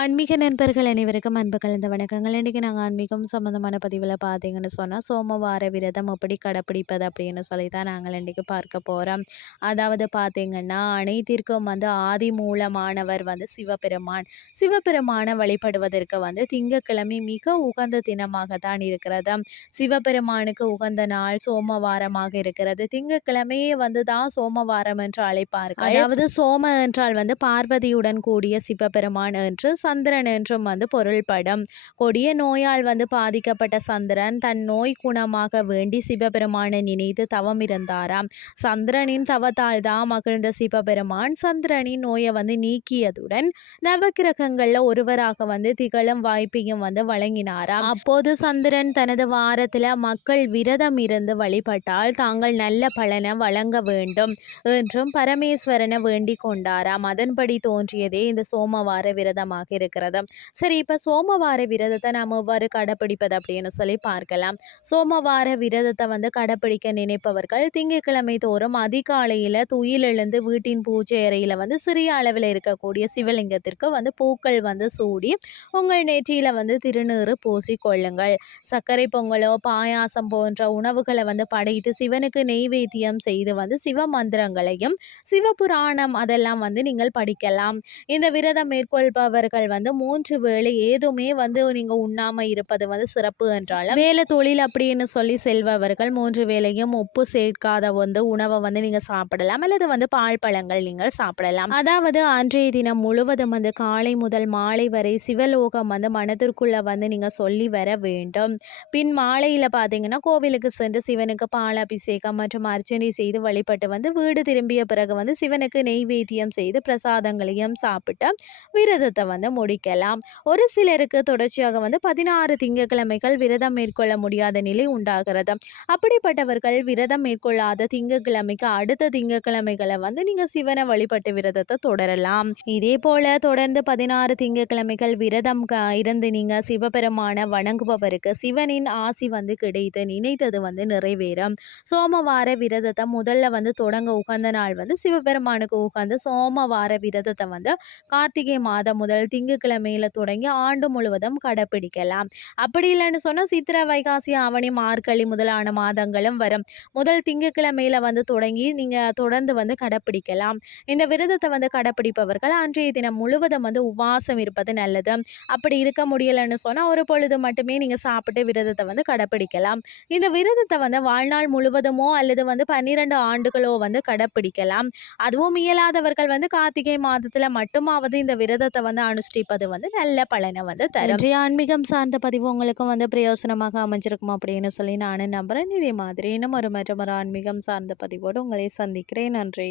ஆன்மீக நண்பர்கள் அனைவருக்கும் அன்பு கலந்த வணக்கங்கள். இன்றைக்கி நாங்கள் ஆன்மீகம் சம்மந்தமான பதிவில் பார்த்தீங்கன்னு சொன்னால் சோமவார விரதம் எப்படி கடைப்பிடிப்பது அப்படின்னு சொல்லி தான் நாங்கள் இன்றைக்கி பார்க்க போகிறோம் அதாவது பார்த்தீங்கன்னா அனைத்திற்கும் வந்து ஆதி மூலமானவர் வந்து சிவபெருமான். சிவபெருமானை வழிபடுவதற்கு வந்து திங்கக்கிழமை மிக உகந்த தினமாக தான் இருக்கிறது. சிவபெருமானுக்கு உகந்த நாள் சோமவாரமாக இருக்கிறது. திங்கக்கிழமையே வந்து தான் சோமவாரம் என்று அழைப்பார்கள். அதாவது சோம என்றால் வந்து பார்வதியுடன் கூடிய சிவபெருமான் என்று சந்திரன் என்றும் வந்து பொருள்படும். கொடிய நோயால் வந்து பாதிக்கப்பட்ட சந்திரன் தன் நோய் குணமாக வேண்டி சிவபெருமானை நினைத்து தவம் இருந்தாராம். சந்திரனின் தவத்தால் தான் மகிழ்ந்த சிவபெருமான் சந்திரனின் நோயை வந்து நீக்கியதுடன் நவகிரகங்களில் ஒருவராக வந்து திகழும் வாய்ப்பையும் வந்து வழங்கினாராம். அப்போது சந்திரன் தனது வாரத்தில் மக்கள் விரதம் இருந்து வழிபட்டால் தாங்கள் நல்ல பலனை வழங்க வேண்டும் என்றும் பரமேஸ்வரனை வேண்டிக் கொண்டாராம். அதன்படி தோன்றியதே இந்த சோமவார விரதமாக இருக்கிறது. சரி இப்போ சோமவார விரதத்தை நாம் எவ்வாறு கடைப்பிடிப்பது அப்படின்னு சொல்லி பார்க்கலாம். சோமவார விரதத்தை வந்து கடைப்பிடிக்க நினைப்பவர்கள் திங்கட்கிழமை தோறும் அதிகாலையில் துயிலெழுந்து வீட்டின் பூஜை அறையில் வந்து சிறிய அளவில் இருக்கக்கூடிய சிவலிங்கத்திற்கு வந்து பூக்கள் வந்து சூடி உங்கள் நெற்றியில் வந்து திருநீறு பூசி கொள்ளுங்கள். சர்க்கரை பொங்கலோ பாயாசம் போன்ற உணவுகளை வந்து படைத்து சிவனுக்கு நெய்வேத்தியம் செய்து வந்து சிவ மந்திரங்களையும் சிவபுராணம் அதெல்லாம் வந்து நீங்கள் படிக்கலாம். இந்த விரதம் மேற்கொள்பவர்கள் வந்து மூன்று வேளை ஏதுமே வந்து நீங்கள் உண்ணாமல் இருப்பது வந்து சிறப்பு என்றாலும் வேலை தொழில் அப்படின்னு சொல்லி செல்பவர்கள் மூன்று வேளையும் உப்பு சேர்க்காத வந்து உணவை வந்து நீங்கள் சாப்பிடலாம். அல்லது வந்து பால் பழங்கள் நீங்கள் சாப்பிடலாம். அதாவது அன்றைய தினம் முழுவதும் வந்து காலை முதல் மாலை வரை சிவலோகம் வந்து மனதிற்குள்ள வந்து நீங்கள் சொல்லி வர வேண்டும். பின் மாலையில் பார்த்தீங்கன்னா கோவிலுக்கு சென்று சிவனுக்கு பால் அபிஷேகம் மற்றும் அர்ச்சனை செய்து வழிபட்டு வந்து வீடு திரும்பிய பிறகு வந்து சிவனுக்கு நெய்வேத்தியம் செய்து பிரசாதங்களையும் சாப்பிட்டு விரதத்தை வந்து முடிக்கலாம். ஒரு சிலருக்கு தொடர்ச்சியாக வந்து பதினாறு திங்கக்கிழமைகள் விரதம் மேற்கொள்ள முடியாத நிலை உண்டாகிறது. அப்படிப்பட்டவர்கள் விரதம் மேற்கொள்ளாத திங்கக்கிழமைக்கு அடுத்த திங்கக்கிழமைகளை வந்து நீங்க சிவனை வழிபட்டு விரதத்தை தொடரலாம். இதே போல தொடர்ந்து பதினாறு திங்கக்கிழமைகள் விரதம் இருந்து நீங்க சிவபெருமான வணங்குபவருக்கு சிவனின் ஆசி வந்து கிடைத்து நினைத்தது வந்து நிறைவேறும். சோமவார விரதத்தை முதல்ல வந்து தொடங்க உகந்த நாள் வந்து சிவபெருமானுக்கு உகந்த சோமவார விரதத்தை வந்து கார்த்திகை மாதம் முதல் திங்கக்கிழமையில தொடங்கி ஆண்டு முழுவதும் கடைப்பிடிக்கலாம். அப்படி இல்லைன்னு சொன்னால் சித்திர வைகாசி ஆவணி மார்கழி முதலான மாதங்களும் வரும். முதல் திங்கக்கிழமையில வந்து தொடங்கி நீங்கள் தொடர்ந்து வந்து கடைப்பிடிக்கலாம். இந்த விரதத்தை வந்து கடைப்பிடிப்பவர்கள் அன்றைய தினம் முழுவதும் வந்து உபவாசம் இருப்பது நல்லது. அப்படி இருக்க முடியலைன்னு சொன்னால் ஒரு பொழுது மட்டுமே நீங்கள் சாப்பிட்டு விரதத்தை வந்து கடைப்பிடிக்கலாம். இந்த விரதத்தை வந்து வாழ்நாள் முழுவதுமோ அல்லது வந்து பன்னிரெண்டு ஆண்டுகளோ வந்து கடைப்பிடிக்கலாம். அதுவும் இயலாதவர்கள் வந்து கார்த்திகை மாதத்தில் மட்டுமாவது இந்த விரதத்தை வந்து அனுஷ்டி அனுஷ்டிப்பது வந்து நல்ல பலனை வந்து தரும். இன்றைய ஆன்மீகம் சார்ந்த பதிவு உங்களுக்கும் வந்து பிரயோசனமாக அமைஞ்சிருக்கும் அப்படின்னு சொல்லி நானும் நம்புகிறேன் இதே மாதிரி இன்னும் ஒரு மற்றும் ஒரு ஆன்மீகம் சார்ந்த பதிவோடு உங்களை சந்திக்கிறேன். நன்றி.